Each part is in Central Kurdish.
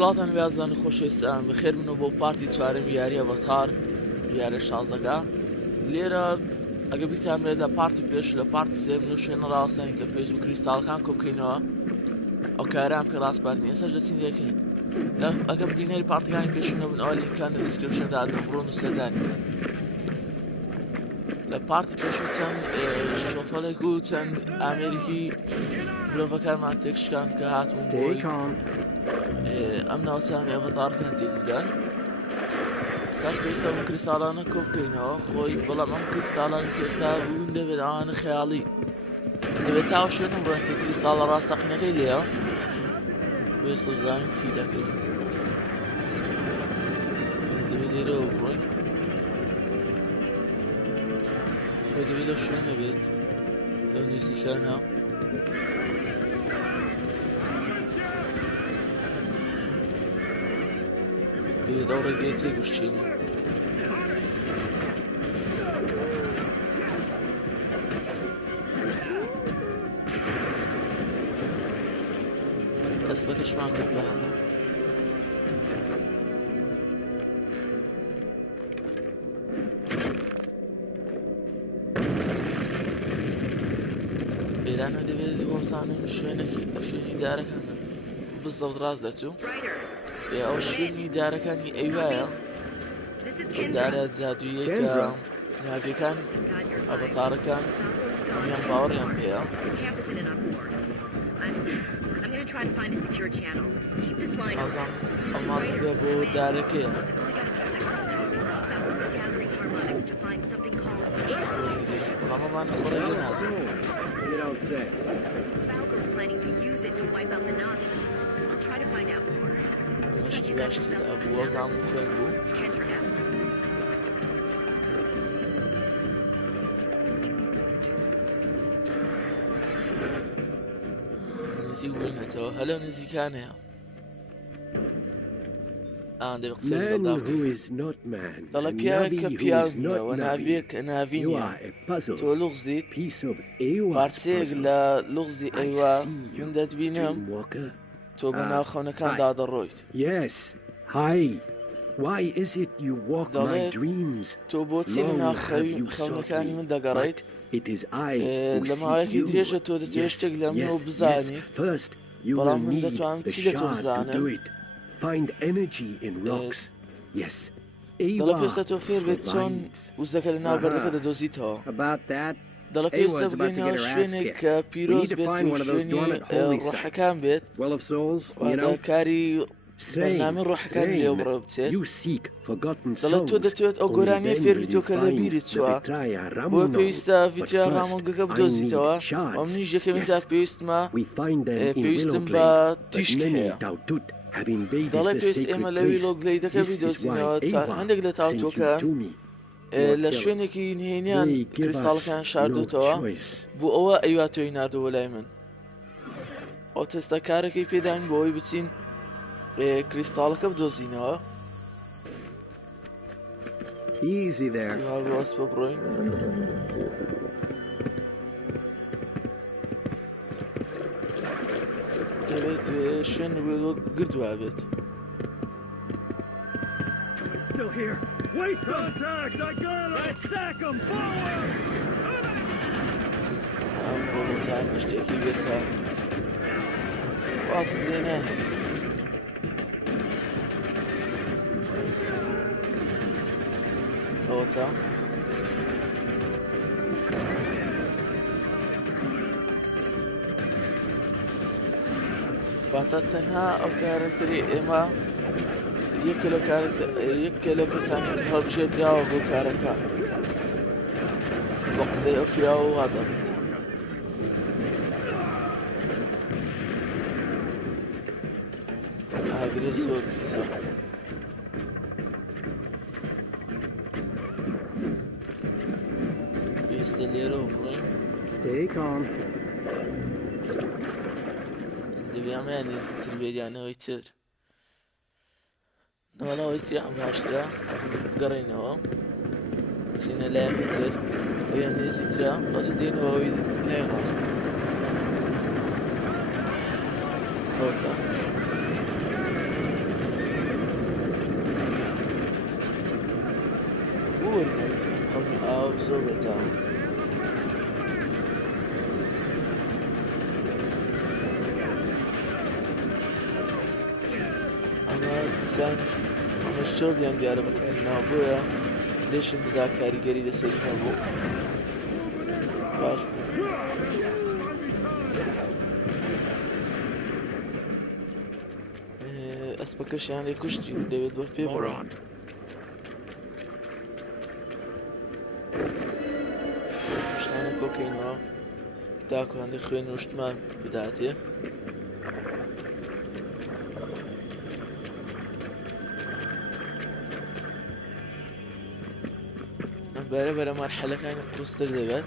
سڵاتان وازان خۆشەویستان بەخێر منەوە بۆ پارتی چوارەم یاریە بەتار یارە شازەکە لێرە ئەگە بیتانێت لە پارتی پێش لە پارتی سێم و شوێنە ڕاستانی کە پێش و کریستاڵەکان کۆ بکەینەوە ئەو کاران پێ ڕاستپارنی ئێستا دەچین دەکەین ئەگە بینەری پارتەکانی پێشونە بن ئەوە لینکان لە دیسکریپشندا بڕۆن و سەردانی لە پارتی پێش و چەند شۆفەڵێک و چەند ئامێریکی مرۆڤەکانمان تێکشکان کە هاتوون بۆی ئەم ناوچانەی ئەڤەتارەکان تێکدان ساش پێویستە ئەم کریستاڵانە کۆ بکەینەوە خۆی بەڵام ئەم کریستاڵانی کە ئێستا بوون دەبێت ئەوانە خەیاڵی دەبێت تا شوێنم بڕۆین کە کریستاڵە ڕاستەقینەکەی لێیە بێستە بزانین چی دەکەین دەبێت لێرەوە بڕۆین خۆی دەبێت لەو شوێنە بێت لەو نزیکانە دەبێت ئەو ڕێگەی تێگوشتینی دەست بەکەشمان کرد بە هەڵە ئێرانە دەبێت وەمزانم شوێنێکی شوێنی دارەکان بزەوت ڕاست دەچوو ئەو شوێنی دارەکانی ئەیوایە دارە جادوویە کە ناویەکان ئەڤەتارەکان هەمیان باوەڕیان پێیە ئازان ئەڵماسی بێ بۆ دارەکەیە بەڵامەمانە خۆڕێگە نادوێت بووە زام و خوێن بوو نزیک بووینەتەوە هەلو نزیکانەیە دەبێت قسەی دەڵێ پیاوێک کە پیاوە ناویەک کە ناوینە تۆ لوغزیت پارچەیەک لە لوغزی ئەیوا من دەتبینم تۆ بە ناوخەونەکاندا دەڕۆیت دەڵێت تۆ بۆچی لە ناوخەونەکانی من دەگەڕیت لە ماوەیەکی درێژە تۆ دەتوێت شتێک لە منەوە بزانیت بەڵام من دەتوانم چی لە تۆ بزانم دەڵێ پێویستە تۆ فێر بێت چۆن وزەکە لە ناوبەردەکە دەدۆزیتەوە دەڵێ پێویستە بگەینەوە شوێنێک کە پیرۆز بێت و شوێنی ڕۆحەکان بێت کاری بەرنامەی ڕۆحەکانی لێو بڕۆ بچێت دەڵێت تۆ دەتوێت ئەو گۆرانیە فێربیتەوە کە لە بیرت چووە بۆ پێویستە ڤیتریا ڕامۆنگەکە بدۆزیتەوە ئەم نیش یەکەمینجا پێویستم بە تیشک هەیە دەڵێ پێویست ئێمە لەوی لۆگلەیدەکە بیدۆزینەوە تا هەندێک لە تاوتۆکان لە شوێنێکی نهێنیان کریستاڵەکان شاردوتەوە بۆ ئەوە ئەیواتۆی نردووە لای من ئەو تەستە کارەکەی پێداین بۆ ئەوی بچین کریستاڵەکە بدۆزینەوە واس بە بڕۆین دەبێت شوێن وەک گردووا بێت ئەم ڕۆبۆتان شتێکی بێتە واست لێ ناهێت ئەوەتە باتە تەنها ئەو کارەکتری ئێمە یەکێ لە کەسانی هەڵبژێت داوە بۆ کارەکە بۆ قسەی ئەو پیاوە وادەڵێت ئاگرێت زۆر پیسە پێویستە لێرەوە بڕۆین دەبێمەیان نزیکتر بێریانەوەی تر نەوەڵەوەی تری ئەم باشترە گەڕێنەوە چینە لایەکی تر بێیان نزیکترە بەجە دێنەوەی لای ڕاست ئەوەکە هەموو وەرگێک خەڵکی ئاو زۆر بێتاوە ئەمە دیسان ئەمە شێڵدیان دیارە بەکارهێناوە بۆیە لێشن دەدا کاریگەری لەسەری هەموو باش ئەسپەکەشیان لێ کوشتی دەوێت بە پێ بڕۆن شتانە کۆکەینەوە تاکوان لێ خوێن و شتمان بداتێ بەرە بەرە مەرحەلەکانی قوستر دەبێت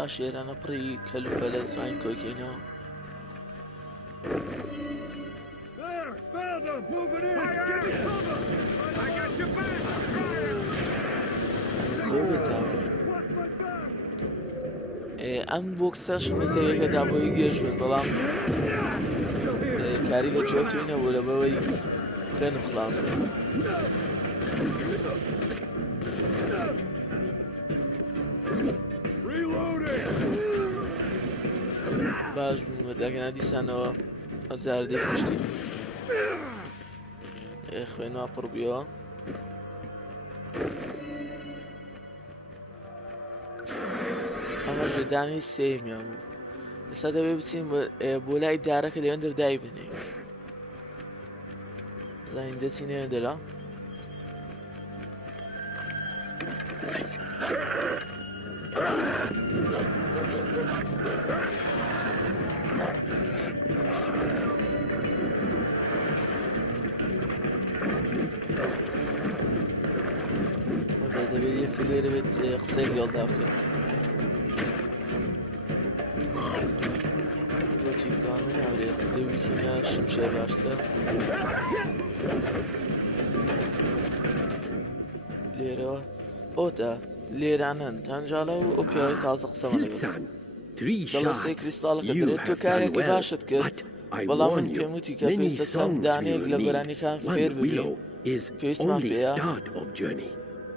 باش ئێرانە پڕی کەلوپە لە زوین کۆکەینەوە زۆر بێتام ئەم بۆکسەش مەزەیەکەدا بۆی گێژ بێت بەڵام کاری بە جوێتوی نەبوو لە بەوەی خوێنم خلاص بێت باش مرداگەنە دیسانەوە ئەو جارە دێکشتی خوێنەوە پڕ بیەوە ئەمە ژێدانی سێیەمیان بوو ئێستا دەبێت بچین بۆ لای دارەکە لەوێن دەردای بنێ زانین دەچین لەوێن دەرا دەبێت یەکە لێرە بێت قسەی گەڵدا بکەین بۆچی کامل ناورێت دەویکی ناشمشێ باشتە لێرەوە ئۆتە لێرانەن تەنجاڵە و ئەو پیاوەی تازە قسەمە لەگەڵ دەڵێ سێ کریستاڵەکە درێت تۆ کارێکی باشت کرد بەڵام من پێم وتی کە پێویستە چەند دانەیەک لە گۆرانیەکان فێر ببین پێویستمان پێیە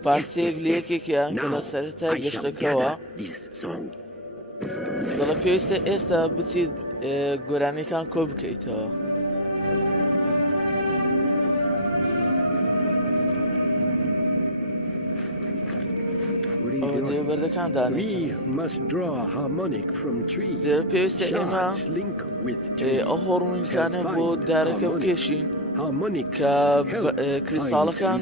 پارچەیەک لە یەکێکیان کە لە سەرەتای گەشتەکەوە دەڵێ پێویستە ئێستا بچیت گۆرانیەکان کۆ بکەیتەوە بەردەکان دانێت پێویستە ئێمە ئەو هۆڕمونکانە بۆ دارەکە بکێشین کە کریستاڵەکان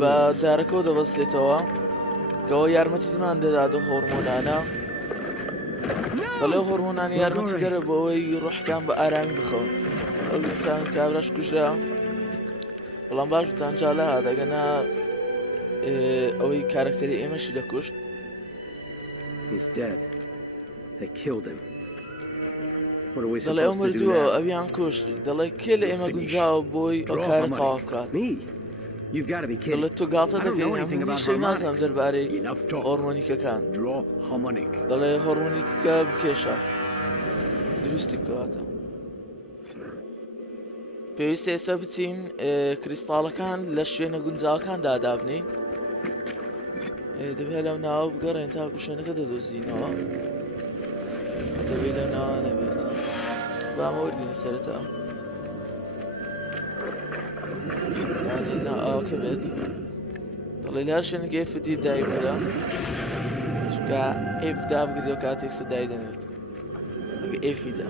بە دارەکەەوە دەبەستێتەوە کەەوە یارمەتیمان دەدات و هۆرمۆنانە بەڵێ هۆرمۆنانی یارمەتی دەرە بۆ ئەوەی ڕوحکان بە ئارامی بخەون ئەوتان کابراش کوژرا بەڵام باش تانجاالە دەگەنا ئەوەی کارکتەری ئێمەشی دەکوشت دەڵێ ئەو مردووە ئەویان کوشت دەڵێ کێ لە ئێمە گونجاوە بۆی ئەو کارە تەواو بکات دەڵێت تۆ گاڵتە دەکەین هەموو شتێک نازانم دەربارەی هۆرمۆنیکەکان دەڵێ هۆرمۆنیکە بکێشە دروستی بکەواتە پێویستە ئێستا بچین کریستاڵەکان لە شوێنە گونجاوەکان دادابنین دەبێت لەو ناوە بگەڕێن تا کوشێنەکە دەدۆزینەوە دەبێت لە ناوە نەبێت بامە وەرگین سەرەتا ئاوەکە بێت دەڵێ لار شوێنێک ئێفتی دای بەرە چونکە ئێفدا بگریەوە کاتێک سەدای دەنێت ئێفیدا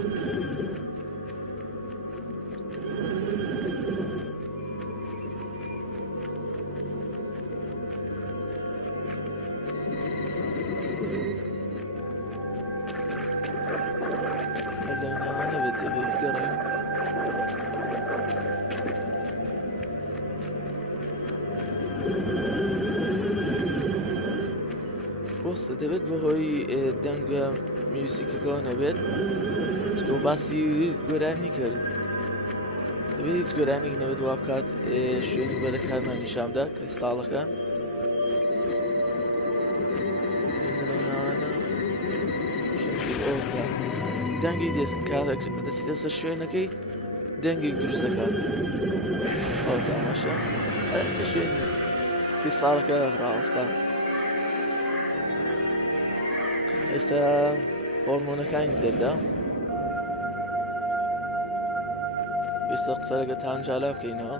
بۆستە دەبێت بەهۆی دەنگە میوزیکەکەەوە نەبێت چکە باسی گۆرانی کرد دەبێت هیچ گۆرانێک نەبێت وا بکات شوێنی بەرەکانمان نیشامدا کریستاڵەکان دەنگی دەچیتە سەر شوێنەکەی دەنگێک دروست دەکات ئەو تاماشە سەر شوێن کریستاڵەکە ڕاوەستا ئێستا هۆرمۆنەکانی دەردا ئێستا قسە لەگە تانجالا بکەینەوە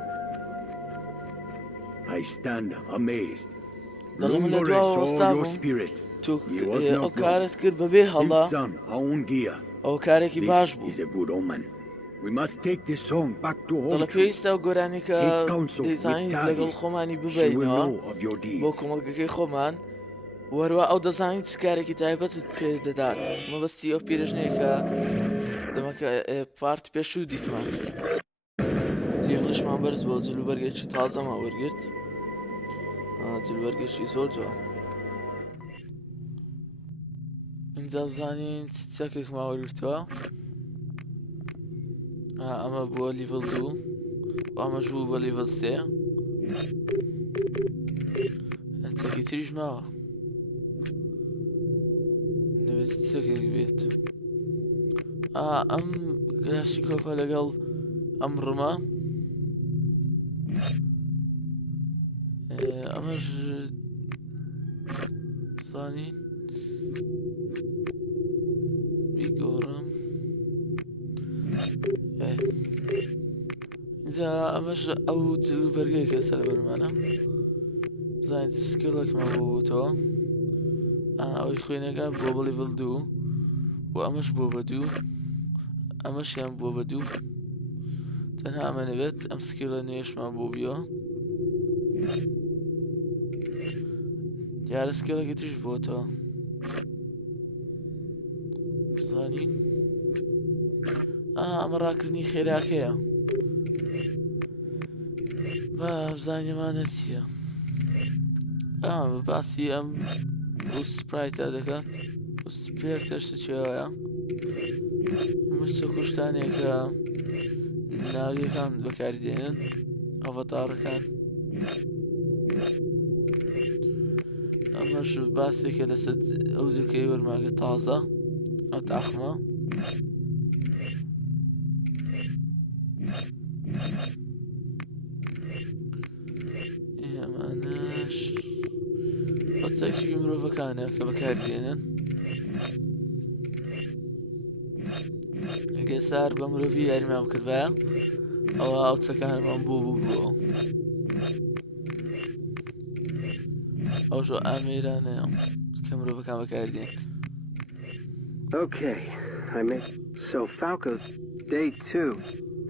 دەڵێ من لە دواوە وەستا بووم تو ئەو کارت کرد بەبێ هەڵا ئەو کارێکی باش بوو دەڵە پێویستە و گۆرانی کە دەیزانین لەگەڵ خۆمانی ببینەوە بۆ کۆمەڵگەکەی خۆمان وەروە ئەو دەزانین چ کارێکی تایبەتت پێ دەدات مەبەستی ئەو پیرژنەیە کە دەمەکە پارتی پێشوو دیتمان لیڤڵشمان بەرز بۆ جلوبەرگێکی تازەما وەرگرت جلوبەرگێکی زۆر جوان اینجا بزانین چەکێک ماوەرگرتەوە ئەمە بووە لیڤڵ 2 و ئەمەش بوو بە لیڤڵ 3 چەکی تریش ماوە نەبێت چەکێک بێت ئەم گراشی کۆپە لەگەڵ ئەم ڕمە ئەمەش زانین بیگۆڕم اینجا ئەمەش ئەو جلوبەرگەی کەسە لە بەرمانە بزانین سکیڵێکمان بۆ بووتەوە ئەوەی خوێنەکە بۆ بە لیڤڵ 2 و ئەمەش بۆ بە 2 ئەمەشیان بۆ بە 2 تەنها ئەمە نەبێت ئەم سکیڵە نوێشمان بۆ بیەوە دیارە سکیڵێکی تریش بۆتەوە بزانین ئەمە ڕاکردنی خێراکەیە با بزانیمانە چییە باسی ئەم سپرایتە دەکات سپێر تەشتە چێوەیە مشتە کوشتانێکە ناویەکان بەکاردێنن ئەڤەتارەکان ئەمەش باسێکە لەسەر ئەو جلکەی وەرماگە تازە ئەو تاخمە ئەمانەش بەچەکی مرۆڤەکانە کە بەکاردێنن ئەگە سار بە مرۆڤی یاریمان کردبایە ئەوە ئەو چەکانمان بۆ بووبووە ئەوژۆ ئامێرانەیە کە مرۆڤەکان بەکاردێن Okay, I'm in. So Falco's day 2.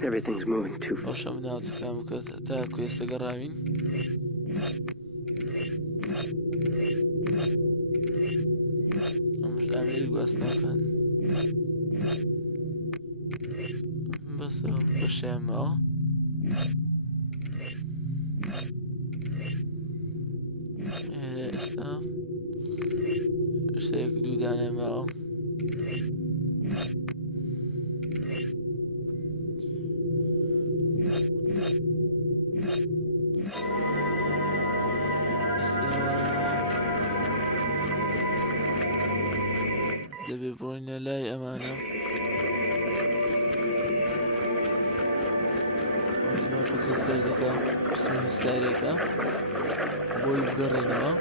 Everything's moving too fast. ئەوشەم ناوچەکان بکات تا کوێستە گەڕاوین ئەمش ئامێری گواستنەکان بەسە بەشێمەوە ئێستا شتێک دوودانێمەوە دەبێ بڕۆینە لای ئەمانە ئەوەکە سەر دەکە بسمی هەستارێکە بۆی بگەڕێنەوە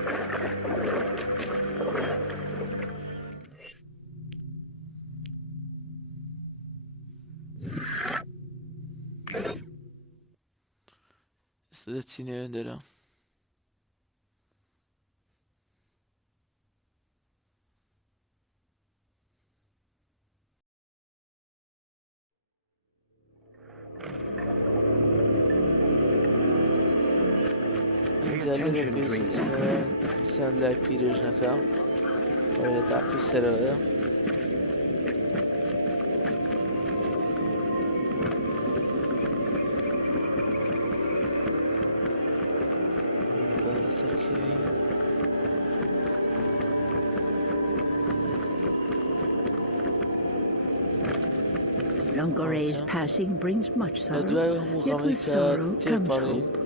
ئێستا دەچینە وێندەرە سەر لای پیرژنەکە ئەوە لە تاقی سەرەوەیە Longore's passing brings much sorrow, دوای هەموو yet with غەمەی کە sorrow comes تێپەڕی hope.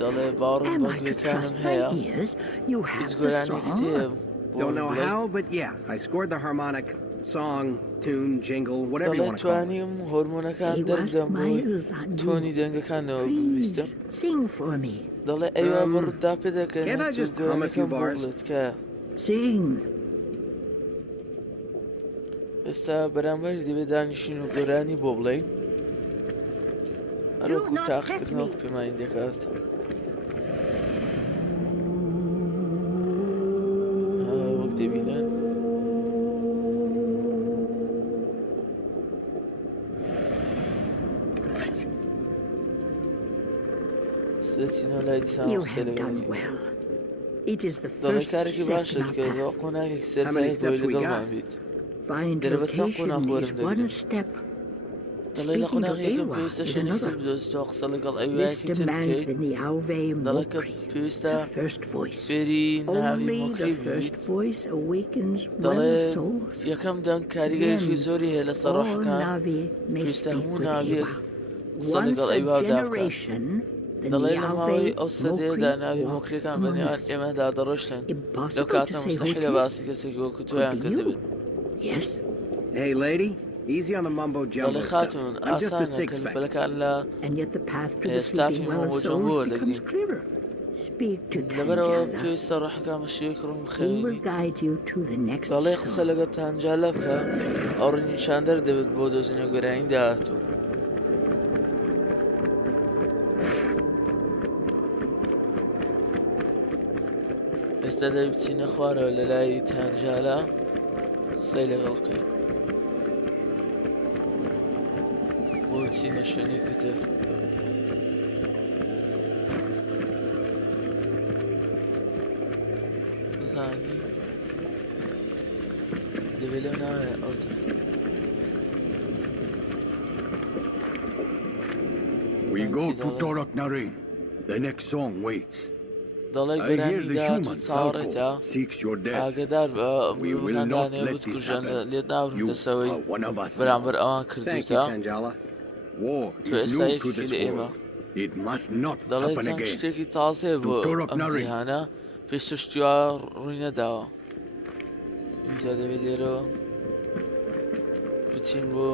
دەڵێ باوەڕم Am بە I to گوێکانم trust my هەیە ears? You هیچ have the گۆرانێکی song. تێ Don't know how, but yeah, I scored the harmonic, song, tune, jingle, whatever you دەڵێ want to call it. توانیم هۆرمۆنەکان Ewa دەربدەم بۆی smiles on تۆنی you. دەنگەکانەوە Please ببیستم sing for me. دەڵێ ئەوە بڕدا پێ can't I دەکەن just hum a few گۆرانەکەم بۆ bars? بڵێت کە Sing. ئێستا بەرامبەری دەبێت دانیشین و گۆرانی بۆ بڵێ هەروەکو تاقیکردنەوە پێمانی دەکات وەک دەبینن سەچینەوە لای دیسان You قسە have done لەگەڵ well. It is the دەڵێ first کارێکی step in باشت our کرد path. قۆناکێکی How سەرتایی many بۆی steps we لەگەڵمان got? بیت Find Derevetsam location qonaqlarım is da one gidelim. step. دەڵێ لە Speaking of قۆناغی یەکەم Ewa پێویستە is شوێنێکی تر another. بدۆزیتەوە قسە لەگەڵ This ئەوەیەکی تر demands بکەیت the Niauve دەڵێ کە Mokri, پێویستە the first voice. فێری ناوی Only مۆکری the first ببیت voice awakens دەڵێ well souls. یەکەم دەنگ کاریگەریشی زۆری هەیە لە All سەرڕۆحەکان Navi may پێویستە speak هەموو with ناویەک Ewa. قسە Once لەگەڵ a ئەیوادا بکات generation, the دەڵێ لە ماوەی Niauve ئەو سەدەیەدا ناوی Mokri walks مۆکریەکان among بەنێوان us. ئێمەدا دەڕۆشتن لەو Impossible to کاتە say who مستەحیلە it is. باسی کەسێکی وەکو تۆیان Could be کردبێت you. Yes. Hey, lady, easy on the mumbo jumbo دەڵێ stuff. خاتون I'm just a ئاسانە six-pack. کەلیپەلەکان لە And yet the path to the Staffing sleeping well home souls would becomes be- clearer. Speak to لەبەرەوە Tanjala. پێویستە ڕۆحەکان بەشێوەیەک ڕوون He will بخەوێنی guide you to the next دەڵێ قسە song. لەگەڵ تانجالە بکە ئەو ڕنیشاندەر دەبێت بۆ دۆزینە گۆرانی داهاتوو ئێستا دەبێت بچینە خوارەوە لە لای تانجالە قسەی لەگەڵ بکەین بۆ بچینە شوێنێکی تر بزانی دەبێت لەو ناوێ ئەوتە We go Fancy to dollars. Torok Nari. The next song waits. دەڵێ I hear گۆرانی the داهاتوو human چاوەڕێتە Falco seeks your death. ئاگدار بە We will مرۆڤەکان not دانێ let this بتکوژێن happen. لێت ناورن You لەسەوەی are one of us. بەرامبەر ئەوان Thank you, کردوتە Tanjala. War تو is ئێستا new to یەکێکی this لە ئێمە world. It must not دەڵێ happen چەند again. شتێکی تازەیە بۆ Torok ئەم Nari. جیهانە پێشتشتیوا ڕووی نەداوە اینجا دەبێت لێرەوە بچین بۆ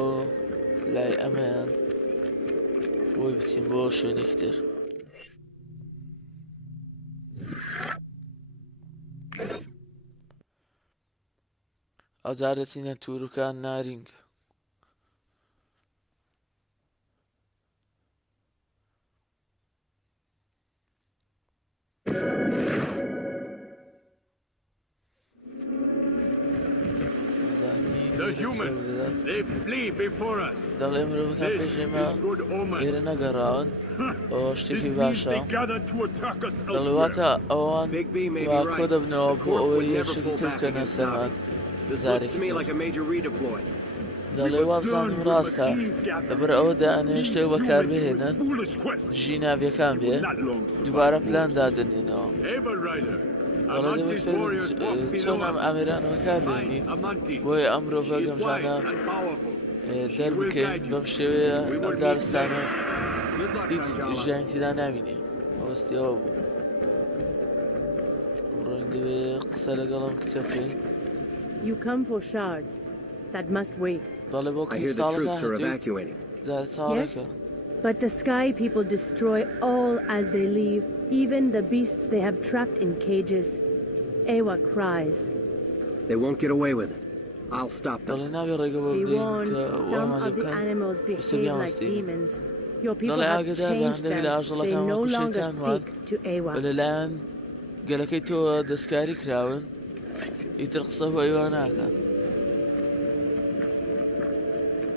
لای ئەمەیان بۆی بچین بۆ شوێنێکی تر ئەوجار دەچینە توورەکان نارینگ The humans, they flee before us. دەڵێ مرۆڤەکان This پێشێمە is good omen. ئێرە نەگەڕاون ئەوە This شتێکی means باشە they gather to attack us دەڵێ elsewhere. واتە ئەوان Big B may be وا right. کۆ دەبنەوە The بۆ Corp ئەوەی would never یەکشێکی pull تر back بکەنە against سەرمان Navi. This looks to زارێکی me تر like a major redeploy. دەڵێ وا بزانم ڕاستە لەبەر ئەوە دەیانێ شتێک بەکاربهێنن Foolish quest. ژی ناویەکان بێ Not long survive دووبارە wars. پلان دادنێنەوە Ever Rider. دەڵێ Amanti's warriors walk دەبێت چۆن below ئەم us. ئامێرانەوە کاربێنی Find Amanti. بۆی ئەم مرۆڤە She is wise گەمژانە and powerful. دەربکەین بەم شێوەیە We ئەم will meet دارستانە later. Good luck, هیچ Tanjala. ژیانتیدا نامینێ ئەوەستیەوە بوو ڕۆین دەبێت قسە لەگەڵم کچە بکەین You come for shards. That must wait. دەڵێ بۆ I hear the کریستاڵەکە troops are هاتوویت evacuating. جا Yes? چاڕێکە But the sky people destroy all as they leave, even the beasts they have trapped in cages. Ewa cries. They won't get away with it. I'll stop them. دەڵێ ناوی ڕێگە بۆ Be بدەین warned, کە some ئەوەمان of the بکەن animals behave like وستێ demons. Your people دەڵێ have ئاگدار بە changed هەندێک لە them. ئاژەڵەکان They no وەکو longer شەیتانمان speak to Ewa. لەلایەن گەلەکەی تۆ دەستکاری کراون ئیتر قسە بۆ ئەیوا ناکەن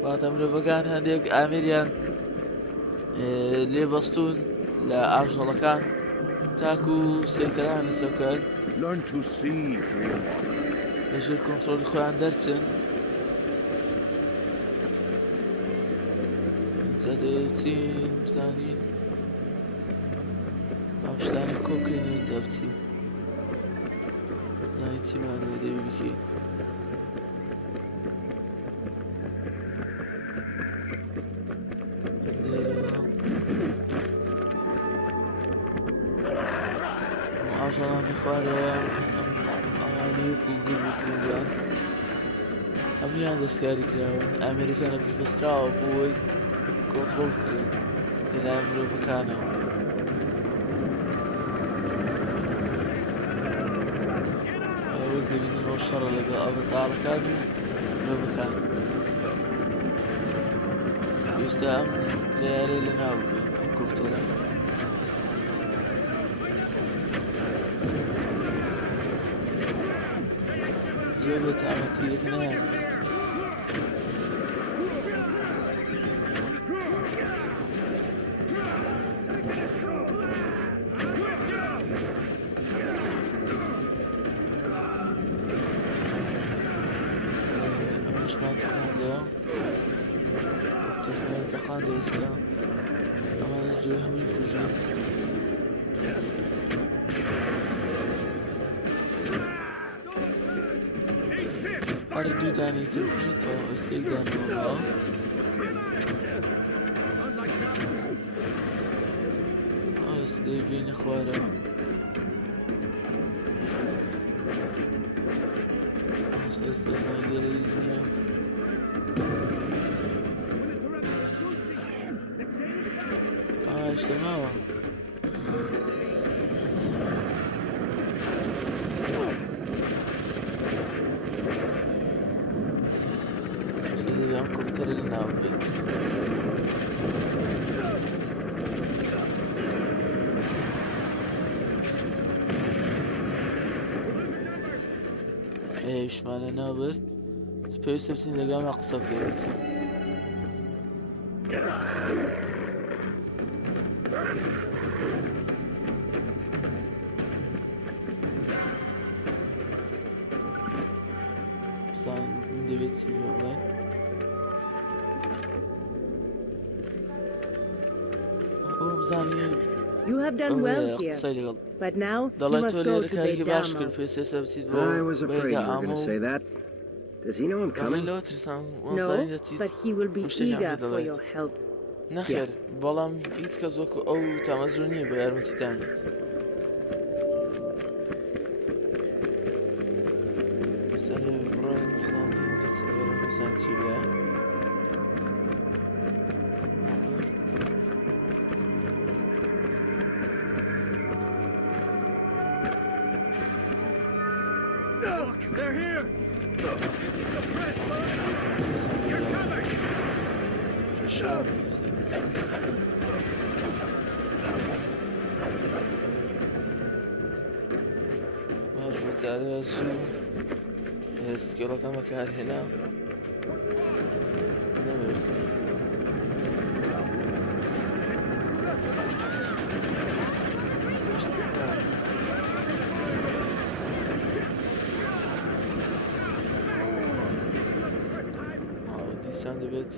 واتە مرۆڤەکان هەندێک ئامێریان لێبەستون لە ئاژەڵەکان تاکو و سەیتەران لەسەکەن Learn to see, dreamer. لەژێر کۆنتڕۆلی خۆیان دەرچن جا دەچین بزانین ئەم شتانە کۆکەینەوە جا بچین زانی چیمانەوە دەوی بکەین ڕۆژانەی خوارەیە ئەمانی کوگل بکردان هەمویان دەستکاری کراون ئەمریکانە پشتبەستراوە بۆی کۆنتڕۆڵ بکرێن لەلایەن مرۆڤەکانەوە وەک دەبینەوە شەڕە لەگەڵ ئەڤەتارەکان و مرۆڤەکان وێستا ئەم تەیارەی لەناو بێ ئەم کۆپتەرە زۆر بە تامەتیرێک نایانگرێت ئەمەشمان تەقاندەوە کۆپتەرەکان تەقاندە ئێستا ئەمانە جوێ هەمووی کوژن هەر دوو دانی تر بژێتەوە ئەستێک دانەوە ئێستا دەیبینە خوارەوە ئێستا زانگەرە هیچ نییە هێشتا ماوە ئەم کۆپتەرە لەناو بێت هێشتمانە نابرد پێویستە بچین لەگەڵمان قسە بکەین دەبێت چی بڵێ You have done well here, but now you must go to Beidamo. I was afraid you were going to say that. Does he know I'm coming? No, but he will be eager for your help. نەخێر بەڵام هیچ کەس وەکو ئەو تامەزوو نییە بۆ یارمەتیدانێت They're here! باش بۆتیارە زوو سکێڵەکەم بەکارهێنا نەبێت دیسان دەبێت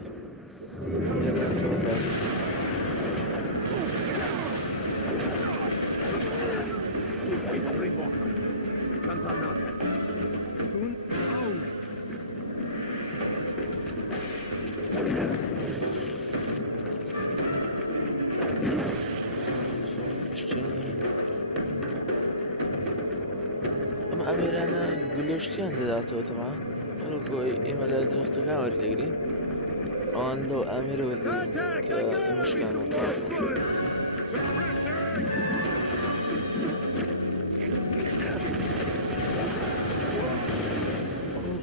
ئەمە ئەمێرانە گلۆشتیان دەداتەوە تەمان گۆی ئێمە لە درەختەکان وەردەگرین ئەوان لەو ئامێرە وەردەگرین کە ئێمەشکانە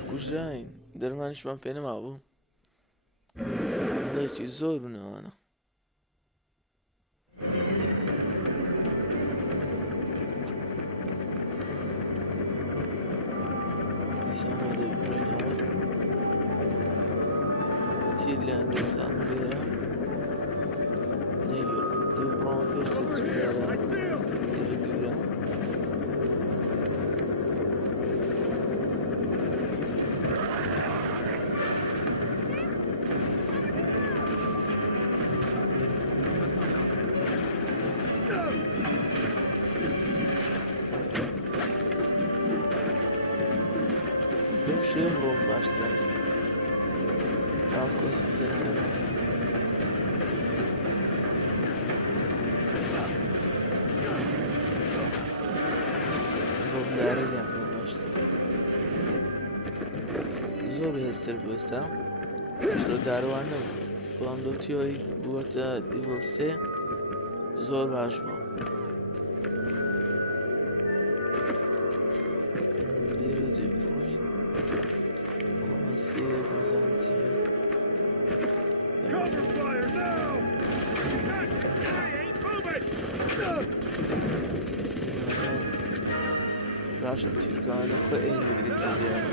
کوژراین دەرمانیشمان پێ نەمابوو لەیکی زۆر بنەوانە دیسانە دەبڕێنەوە تیر لیان دەبزان لێرە نەیگەر دەبڕۆن پێش دەچویارە لێرە دوورە شێخ بۆم باشترە کۆستی دەکەم دارە لێم باشتر زۆر هێزتر بوەستە زۆر داروان نەبوو بەڵام دۆتیۆی بووەتە دیڤڵ 3 زۆر باش بووە لێرە دەیپڕۆین بەڵام سێ بزان چیە Cover fire now! Hey, ain't moving! باشم تیرکانە خۆ ئەین بگریتە دیار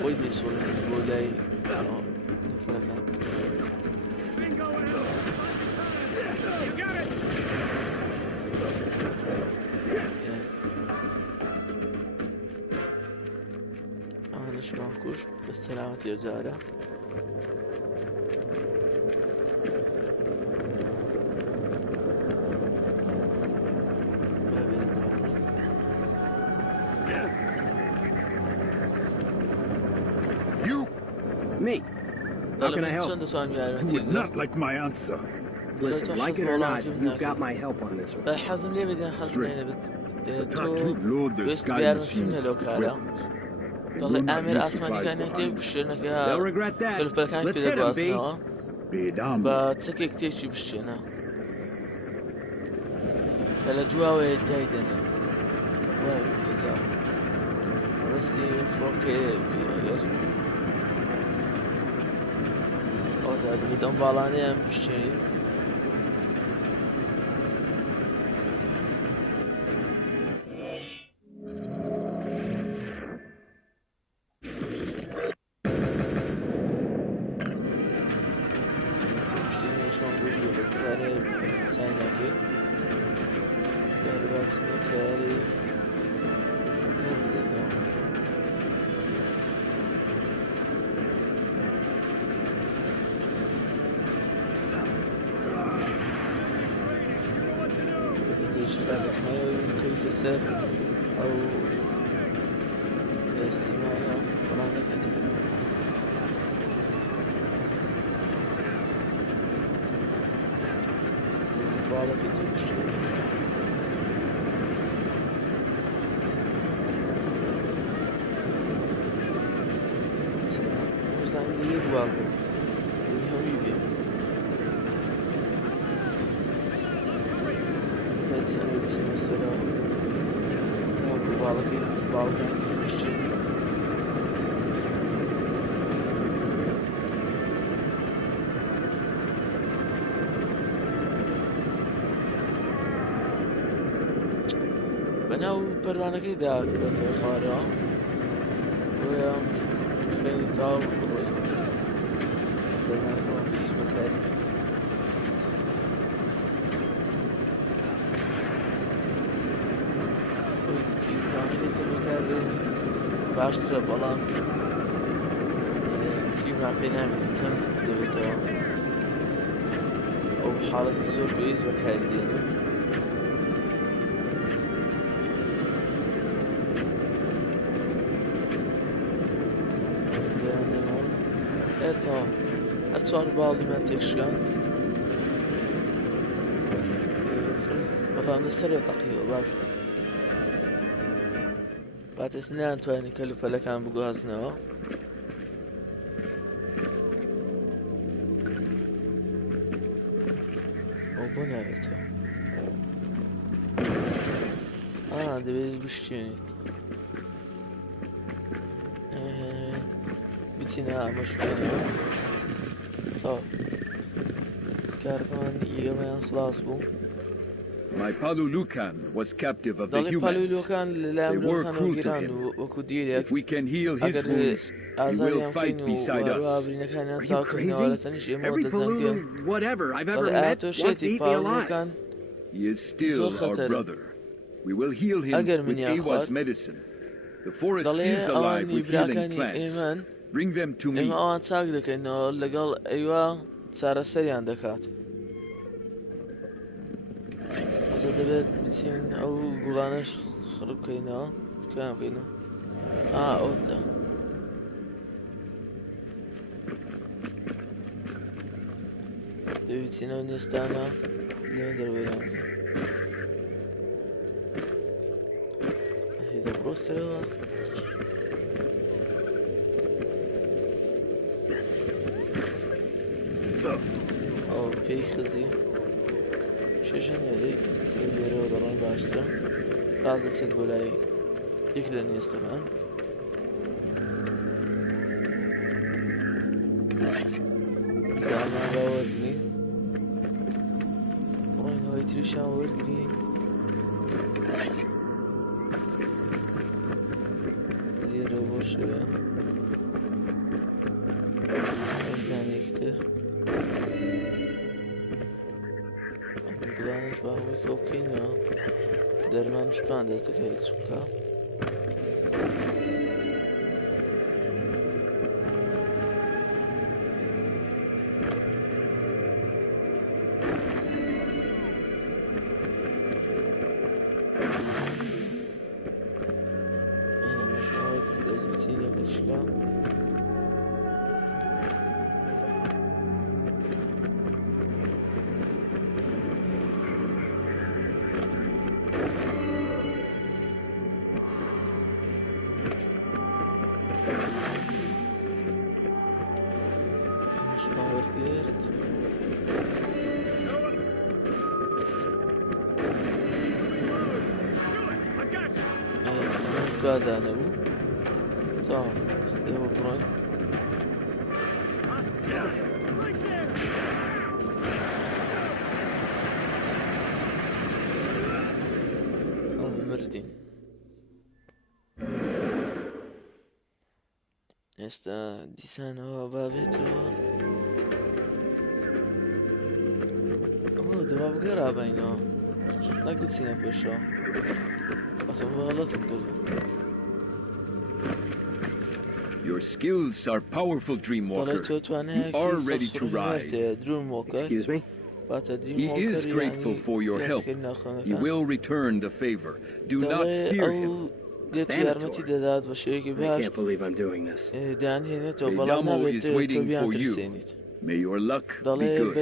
خۆی دەیسۆڵن بۆ لای نەفرەکان Bingo out! You got it! ئەوانشمان کوشت بە سەلامەتی ئەجارە Me. How can I help? چەند دەتوانم You یارمەتی would not like my answer. Listen, like it or not, you've got my help on this one. حەزم لێ بدەن حەزم لێ بێت The tattooed lord the وێست sky بیارمەتیم machines لەلۆ کارە weapons. دەڵێ ئامێر ئاسمانیەکانی تێ بشێنەکە They'll regret that. کەلوپەلەکانی Let's پێ hit 'em, B. دەگوازنەوە Bedam. بە چەکێک تێکی بشتێنە کە لە دواوەیە دایدەنێ وای بێجا ڕستی فڕۆکێ ئەودا دەبێت ئەم باڵانەیان بشتێنی أو الاستماع قرآن كتب مبارك تبشر زنگی واقع حبيبي ثالث سنة السلام باڵەکەی پشتی بەناو پەروانەکەیدا کەوتە خوارەوە بۆیە خوێنی تاو ڕۆی دەمانەوە بەکاری باشترە بەڵام تیممان پێ نامێنێت کەم دەبێتەوە ئەو حاڵەتی زۆر پێویست بەکاری دێنێت ئێتەوە هەر چوار باڵیمان تێکشکاند بەڵام لەسەرێ تەقیەوە باش باتەس نانتوانانی کەلوپەلەکان بگوازنەوە ئەو بۆ ناوێتەوە دەبێت بشتێنیت بچینە ئەمەش بکەنەوە تا کارەکەمان ئێمەیان خلاص بوو My Palulukan was captive of the دەڵی humans. پەلوولۆکان They were لەلایەن cruel to گیران him. وەکو دیرێک If we can heal his ئەگەر wounds, he will ئازاریان fight بکەین و beside us. وەروابرینەکانیان Are you چاوکردنەوە لە crazy? تەنیش ئێمە Every دەجەنگێن pollutant, whatever I've ever دەڵێ met ئاتۆ wants to شێتی eat me alive. پاڵوولۆکان He is still زۆر our خەتەرە. brother. We will heal him ئەگەر with منیان Awa's خوارد medicine. The forest دەڵێ is alive ئەوانی with healing براکانی plants. ئێمەن Bring them to me. ئێمە ئەوان چاک دەکەینەوە لەگەڵ ئەیوا چارەسەریان دەکات ئەزە دەبێت بچین ئەو گوڵانەش خڕ بکەینەوە کویان بکەینەوە ئەوتە دەبیچینەوە نێستانە لێ دەروێران وەستەرەوە ئەو پێی خزی شێژە نێدەی لێرەوە دەڕۆن باشترە باز دەچێت بۆ لای یەک لە نێستەکان زانان باوەرگنی بڕۆین هۆی تریشان وەرگرین لێرە بۆ شوێ ئەزانێکتر گڵانش باوەی کۆبکەینەوە دەرمان شپان دەست دەکەوێت چونکە دەست بچین لە بچکە دانەبوو تا ئێوە بڕۆین ئەو مردین ئێستا دیسانەوە بابێتەوە ئەوە دەوا بگەڕابینەوە نەگوچینە پێشەوە غلطم كله Your skills are powerful, Dreamwalker. You are ready to ride. Excuse me? He is grateful for your help. He will return the favor. Do not fear him. I can't believe I'm doing this. Damo is waiting for you. May your luck be good.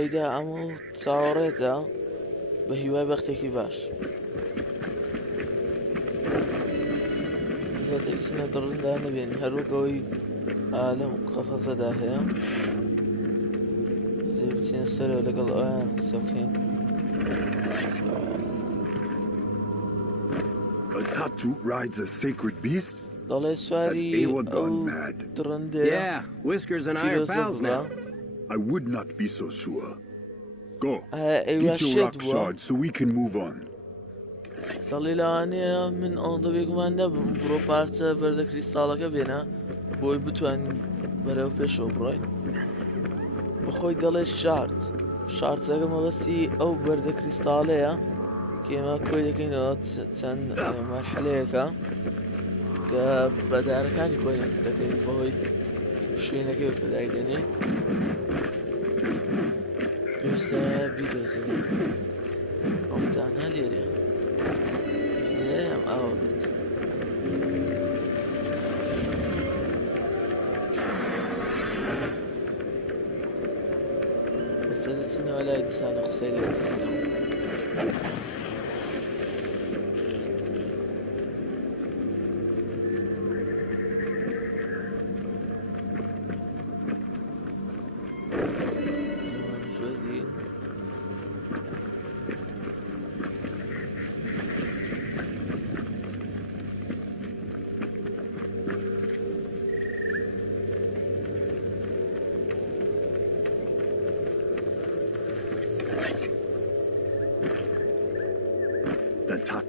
دەچینە دڕندا نەبێن هەروەکەوەی لەم قەفەزەدا هەیە بچینە سەرەوە لەگەڵ ئەویان قسە بکەین A tattoo rides a sacred beast? دەڵێ سواری ئەو دڕندەیە Yeah, Whiskers and I are pals now. I would not be so sure. Go, get your rock shard so we can move on. دەڵێ لەوانەیە من ئەوەندە بێگومان نەبم بڕۆ پارچە بەردە کریستاڵەکە بێنە بۆی بتوانین بەرەو پێشەوە بڕۆین بەخۆی دەڵێ شارچەکە مەبەستی ئەو بەردە کریستاڵەیە کە ئێمە کۆی دەکەینەوە چەند مەرحەلەیەکە کە بەدارەکانی کۆی دەکەین بەهۆی شوێنەکەی پێدای دێنین پێویستە بیدۆزین ئەوتانە لێرە هم أوبت بس هذا ولا يدسان قصير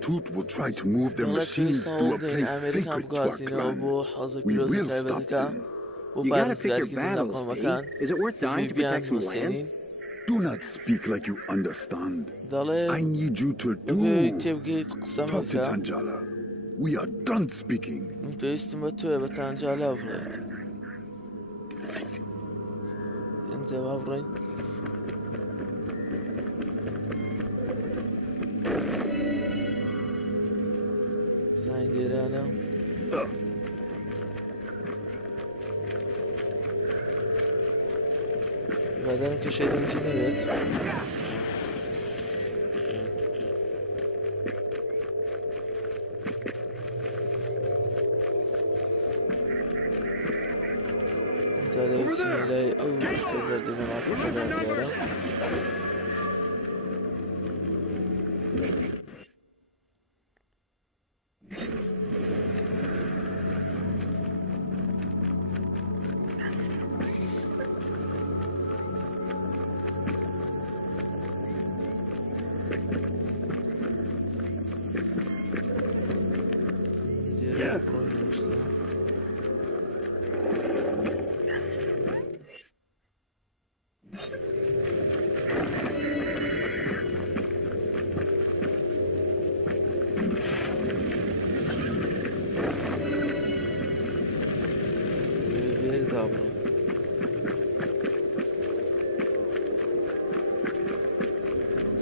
Tattooed will try to move their machines to a place sacred to our clan. We will stop them. You gotta pick your battles, Pete. Is it worth dying to protect some land? Do not speak like you understand. I need you to do. Talk to Tanjala. We are done speaking. ديرانا بعدين كشيء يمكن نبات لای ئەو شتە زەردەنەماکە پەدار دیارە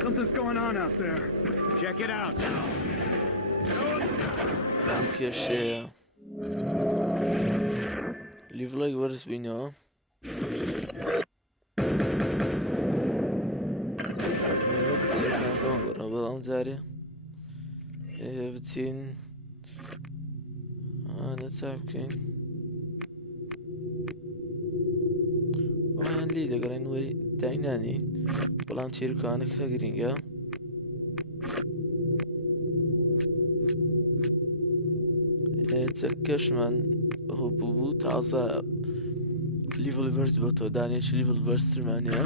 Something's going on out there. Check it out now. ئەم کێشەیە لیڤڵێک وەرز بینەوە بەڵام جارێ بچین نەچا بکەین ئەویان لی دەگەڕێن وەری داینانین بەڵام تێرکانێکە گرینگە کەشمان بوو تازە لیڤڵ بەرز بۆ تۆ دانێش لیڤڵ بەرزترمانەیە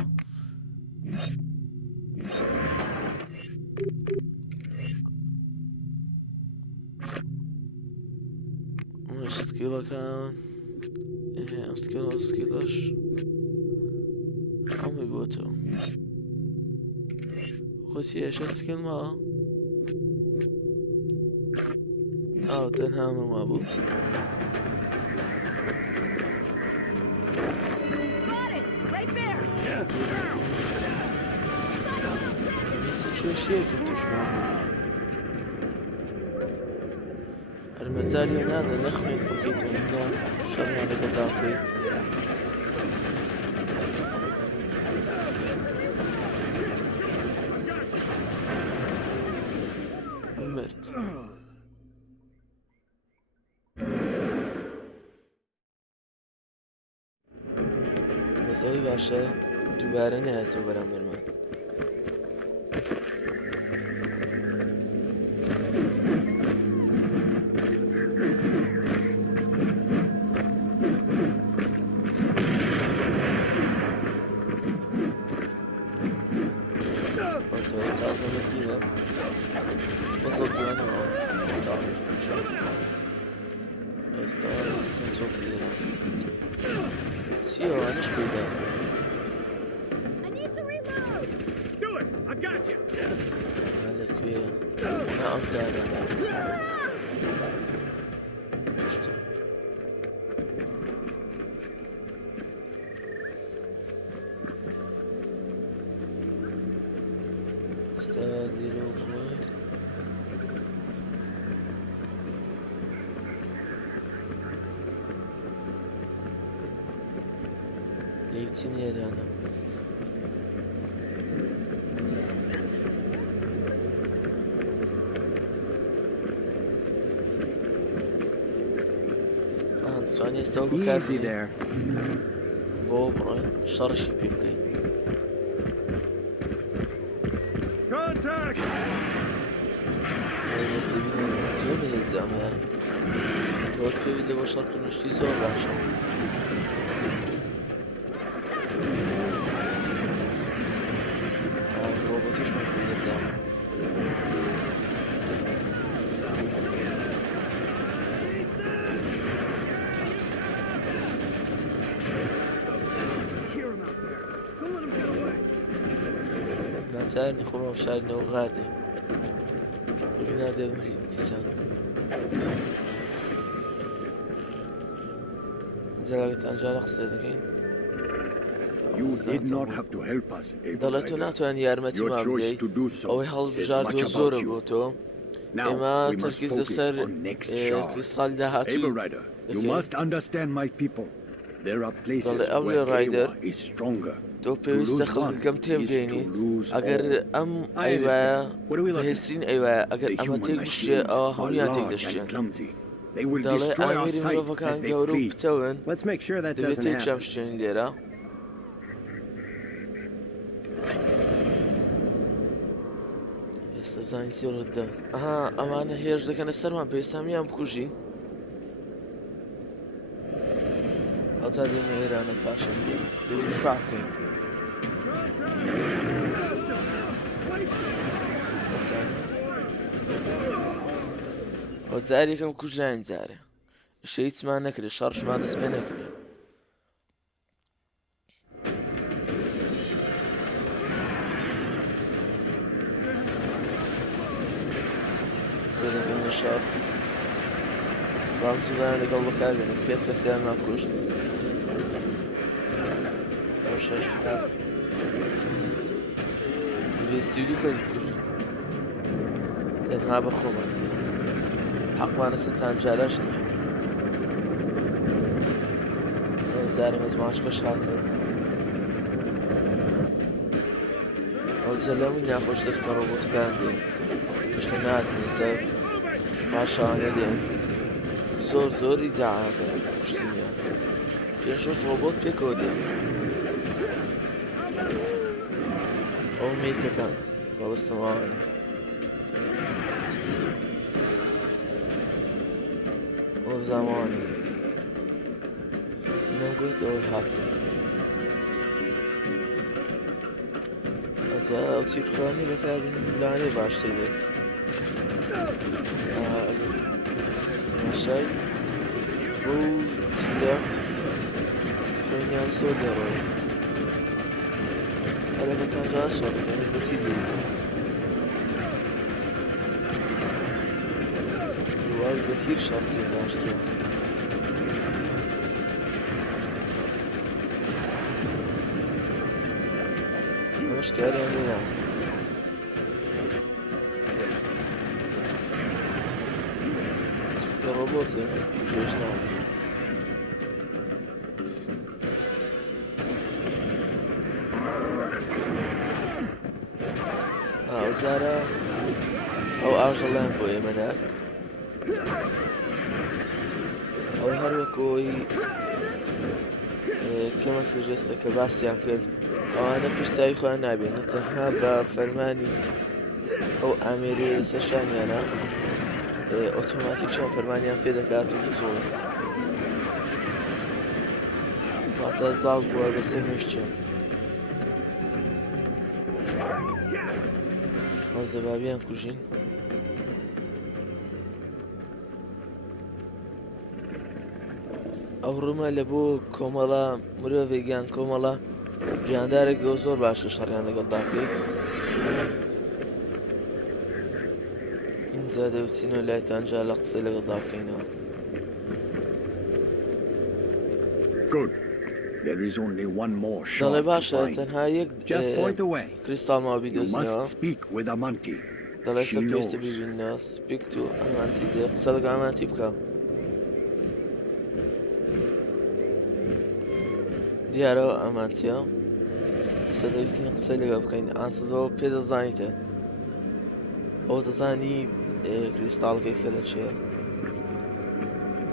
سکیلەکان ئەم سکیلەش هەمووی بۆ تۆ خۆچی ئێشە سکیل ماوە ئاو تەنها مەما بوو کێشەیەکی توشمان هەرمەجاری نادە نەخوێت بکەیتەوە شەڕیان لەگەڵدا بکەیت مرد بەسەوەی باشە دووبارە نایەتەوە بەرامبەرمان Easy there. Contact! سارني خروف شارني وغادي بقينا دمري اتسان زلاقة أنجال أقصدكين You did not have to help us, ضلتو ناتو أن يارمتي ما بدي أو يحل بجاردو زورو بوتو إما تركيز السر كريستال دهاتو You must understand my people. There are places where Ewa is stronger. تو پێویستە خەڵکەکەم تێبگەینی ئەگەر ئەم ئەیوایە بەهێزترین ئەیوایە ئەگەر ئەمە تێکگەشتێ ئەوە هەموویان تێکدەشتێن They will destroy our site as they flee. Let's make sure that doesn't happen. زانی سیۆڵتدا ئەها ئەمانە هێرش دەکەنە سەرمان پێستامیان بکوژین ئەوتا دێنە ئێرانە پاشان دەبین دفاع بکەین ئەو جارێکم کوژراین جارێ شە هیچمان نەکرێت شەڕشمان دەست پێ نەکرێت سەرەکەم شەڕ ڕامزوودان لەگەڵ بەکاربێنن پێ سەسیانمان کوشت ئەو شەش بێ 32 کەس بکوژن تەنها بەخۆمان حەقمانە سەتان جاراش نییە جارە مەزماشکەش هاتن ئەو جەلەمون ناخۆش دەکە ڕۆبۆتەکان دێن پشتە ناتنە سەر پاشانە دێن زۆری جاهاتە پشتیان پێشۆت ڕۆبۆت پێکەوە دێن ئەو میکەکان بەوەستەماوانە ئەو زامانە نەمگویت ئەوە هات ئەجا ئەو تیرخوانی بەکاربێنن لانێ باشتر بێت مەشای بۆ تیرە خوێنیان زۆر دەڕۆی هەرە بەتانجا شەڕەکەنی بەچی دێت دوای بە تیر شەڕکی باشترە ئەوەش کاریان نییە کە ڕۆبۆتێ پێش ناوە ئەو جارە ئەو ئاژەڵیان بۆ ئێمە نارد ئەو هەروەکەوەی کەمە کوژێستە کە باسییان کرد ئەوانە پشتایی خۆیان نابێنە تەنها بە فەرمانی ئەو ئامێرەیە لەسەر شانیانە ئۆتۆماتیکشان فەرمانیان پێ دەکات و زۆر واتە زاڵ بووە بەسەر مشتیان ئەو زەبابیان کوژین ئەو ڕوومە لە بۆ کۆمەڵە مرۆڤێکیان کۆمەڵە گیاندارێک زۆر باشە شەڕیان لەگەڵ داکەیت اینجا دەوچینەوە لایتانجا لە قسە لەگەڵ داکەینەوە دەڵێ باشە تەنها یەک کریستاڵماوە بیدۆزینەوە دەڵێ سەر پێویستە ببینەوە سپیکت و ئەمانتی دێ قسە لەگەڵ ئەمانتی بکە دیارەوە ئەمانتیە سەدەویستین قسەی لەگەڵ بکەین ئاسەزەوە پێ دەزانیتە ئەو دەزانی کریستاڵەکەیت کە دەچێ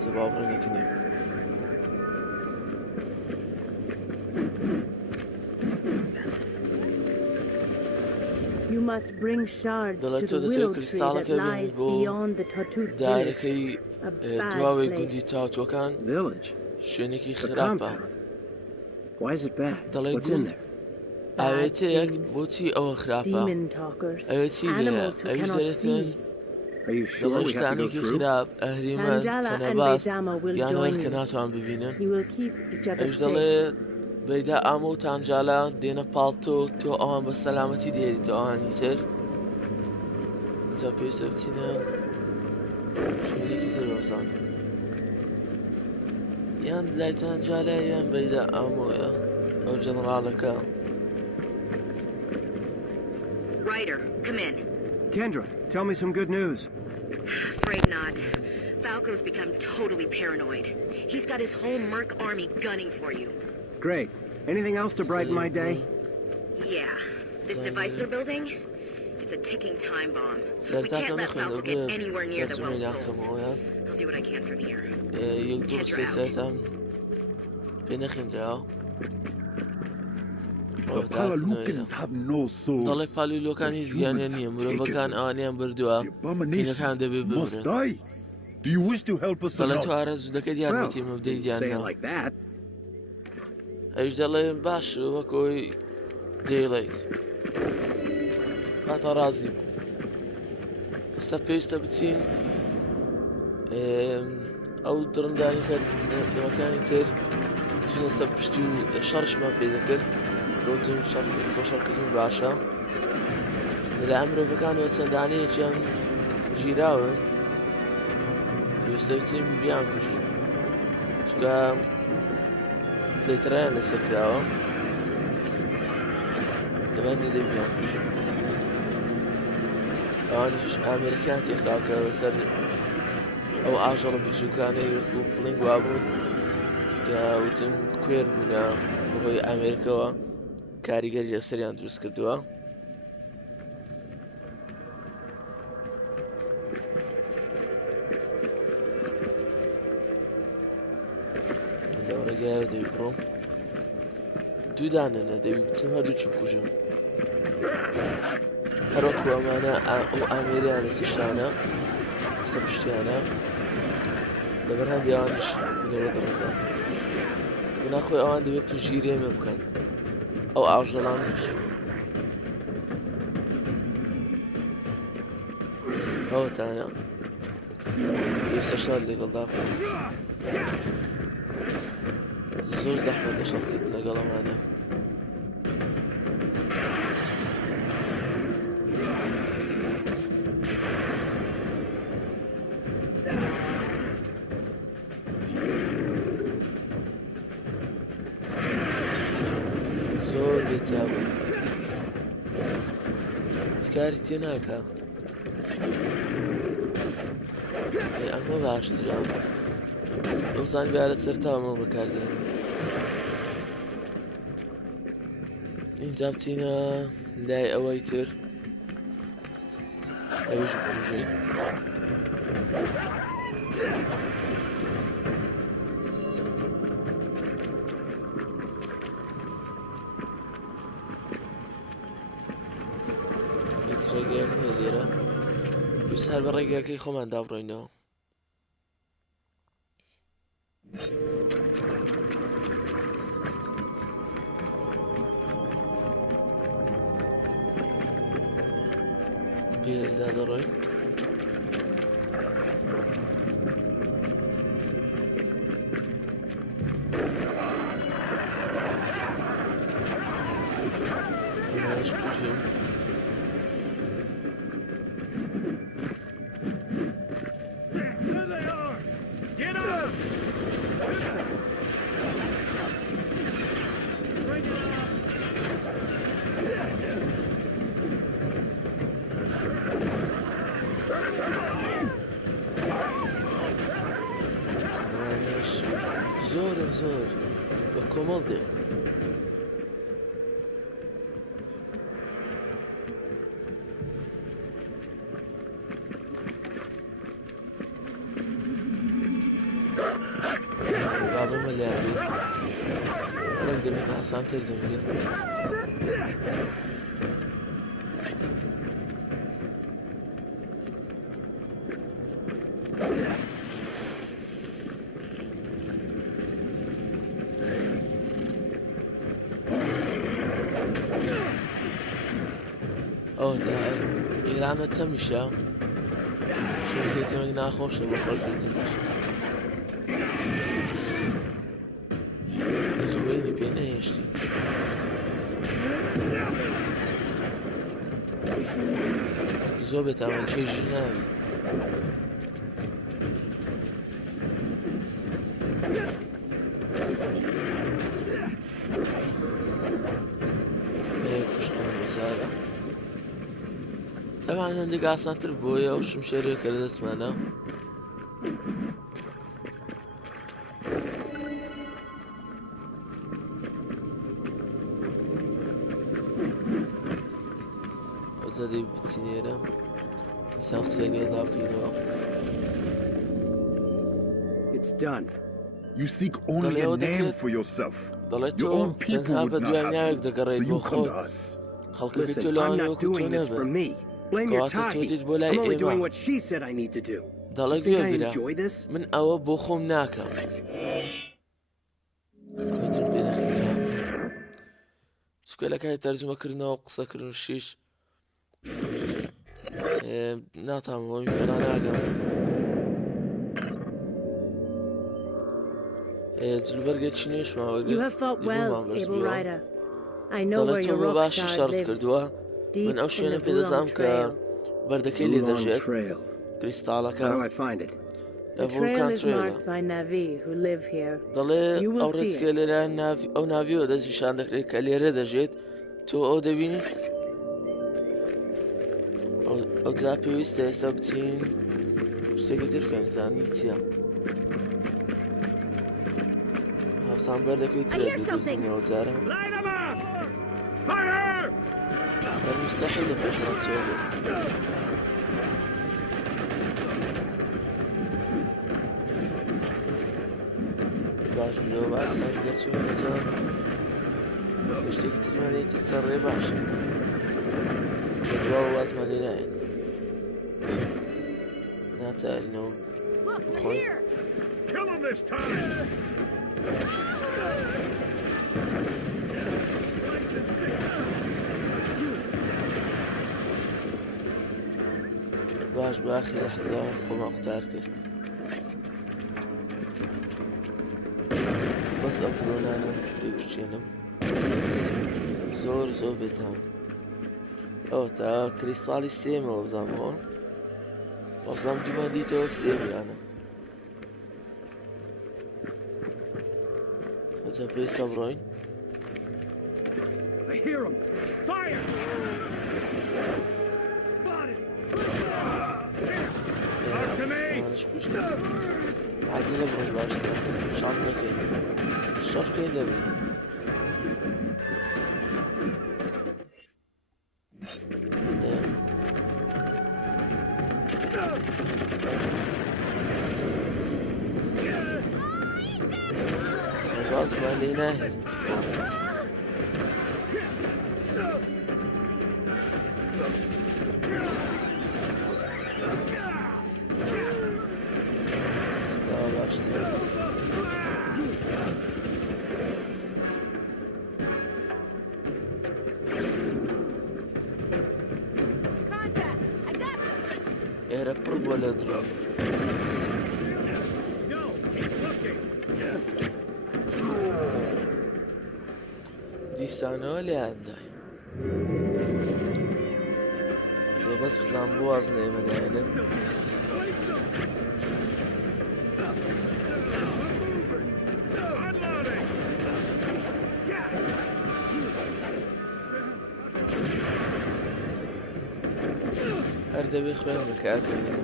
زەباوڕێنێکنی دەڵێت تۆ دەچێت کریستاڵەکە بێنیت بۆ دارەکەی دواوەی گوندی تاوتوەکان شوێنێکی خراپە دەڵێ گوند ئاوێتەیەک بۆچی ئەوە خراپە ئەوێ چی لێە ئەویش دەرێتن دەڵێ شتانێکی خراپ ئەهریمە سەنەباس یان هەر کە ناتوان ببینن ئەوش دەڵێ بەیدا ئامە و تانجالە دێنە پاڵتۆ تۆ ئەوان بە سەلامەتی دێریتەوە ئەوانی تر جا پێویستە بچینە شوێنێکی زۆر بەزان یان لایتانجالە یان بەیدا ئامۆیە ئەو جەنەڕاڵەکە Ryder, come in. Kendra, tell me some good news. Afraid not. Falco's become totally paranoid. He's got his whole Merc army gunning for you. Great. Anything else to brighten my day? Yeah. This device they're building, it's It's a ticking time bomb. We can't let Falco get anywhere near the well souls. I'll do what I can from here. Catch her out. The Palalookans have no souls. دڵێ پالوولۆکان هیچ گیانیان نییە مرۆڤەکان ئەوانیان بردووە پینەکان دەبێ Must ببرن die. Do you wish to help us or دەڵێ تۆ not? ئارەزوو دەکەیت یارمەتی ئێمە بدەیت یان Say it نا like that. ئەویش دەڵێ باش وەکۆی دەیڵێیت هاتە ڕازی بوو ئێستا پێویستە بچین ئەو دڕندانی کە دەمەکانی تر چونە سەر پشتی و شەڕشمان پێ دەکرد گەوتم بۆ شەڕکردن باشە لە ئەم مرۆڤەکانەوە چەندانەیەکیان ژیراون پێویستە بچین بیان کوژین چونکە سەیترایان لەسەر کراوە دەبێت دەدەی بیان کوژین ئەوانش ئامریکان تێکراوکە سەر ئەو ئاژەڵە بچووکانەی وەکو پڵنگ وابوون کە وتم کوێر بوونە بەهۆی ئامریکەوە کاریگەری لەسەریان دروست کردووە لەو ڕێگایەوە دەوی بڕۆم دوو دانەنە دەوی بچم هەردووچی بکوژم هەروەکو ئەمانە ئەو ئامێریان لەسەر شانە لەسەر پشتیانە لەبەر هەندی ئەوانش بنەوە دڕندا بناخۆی ئەوان دەبێت پژگیری ئێمە بکەن ئەو ئاژەڵانش ئەوەتانە پێویستە شار لەگەڵدا بکەن زۆر زەحمەتە شەڕکردن لەگەڵ ئەمانە زۆر بێتیابوو کاری تێ ناکە ئەمە باشترە ئەو زانیارە سەرتاوەمە بەکاردێن اینجا بچینە لای ئەوەی تر ئەویش بژین ڕێگەیەک نیە لێرە ویست هەر بە ڕێگەکەی خۆمان دابڕۆینەوە بێدا دەڕۆین کوژیم زۆر بە کۆمەڵ دێ بابەمە لایێ ڕێک دەبێت ئاسانتر دەبێت ئەو ئێرانە تەمیشە شوێنێکەوەک ناخۆشە بۆ خەڵکردنش خوێنی پێ نەهێشتی زۆر بێتاوان چێژی ناوی طبعا هەندێک ئاسانتر بۆیە ئەو شمشێرێکە لە دەستمانە ئازادی بچینێرە ساق سێگەڵدا بکەینەوە. It's done. You seek only a name for yourself. دەڵێت Your تۆ own people تەنها would بە not دوای have ناوێک you, دەگەڕێیت so بۆ you come خۆت to us. خەڵکەکەی تۆ Listen, I'm لەوانەوە not تۆ doing this for نەبە me. Blame your کەواتە تۆ Tahi. دیت بۆ لای I'm only doing ئێمە what she said I need to do. دەڵێ You think I گوێبگرە enjoy this? من ئەوە بۆ خۆم ناکەم چکە لە کاری تەرجمەکردنەوە قسەکردن و شیش ناتامەوەی پێنا ناگەم جلوبەرگێکی نوێشماوە You have fought well, Able Rider. I know where دەڵێت تۆ your بۆ rock باشی shard شەرت lives. کردووە Deep من ئەو in شوێنە the پێدەزانم Vulon کە Trail. بەردەکەی لێ Long دەژێت trail. کریستاڵەکە How do I find it? لە The trail ڤولکان is ترێلە marked by Navi who live here. دەڵێ You will ئەو see ڕێچکە لێرە ئەو ناویەوە دەستیشان دەکرێت کە لێرە دەژێت تۆ ئەو دەبینی ئەو جا پێویستە ئێستا بچین شتێکی تر بکەین زانی چییە هەفتان بەردەکەی ترە دووبزینەوە جارە مستحیلە پێشمان چێت باش لەوە باسان دەچوونەجا شتێکی ترمانێتی سەرڕێ باش دواوە وازمان لێ نایێت ناچارینەوە بخۆین باش باخی لەحزا خۆما قوتار کرد بەس ئەو فلۆنانم پێ بچێنم زۆر زۆر بێتام ئەو تا کریستاڵی سێمەوە بزانەوە بەزام دیمە دیتەوە سێمیانە ئەجا پێویستە بڕۆین I hear him. Fire! عادی نبڕۆی باشتر شان نەکەین شەش بکەین دەبین وازمان لێ ناهێت استاوا باشتر ئێرە پڕ بووە لە درۆ دیسانەوە لێیاندای ڕێبەس بزان بواز نێمەدایەنە هەر دەبێ خوێن بەکاربێنێ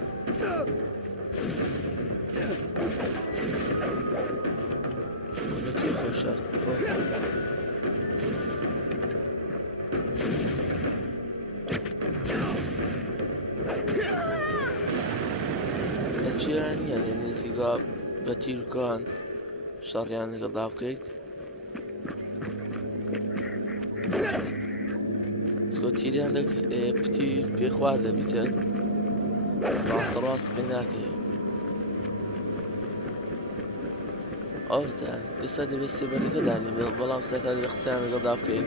لەکوێ خۆشارد کەچیان یانێ نزیگا بە تیرکان شەڕیان لەگەڵدا بکەیت زگۆ تیریان پتی پێخوار دەبیتن ڕاستە ڕاست پێ ناکەی ئەوتە ئێستا دەبێت سێبەرەکە دانی بەڵام سەرتا دەبێت قسەیان لەگەڵدا بکەین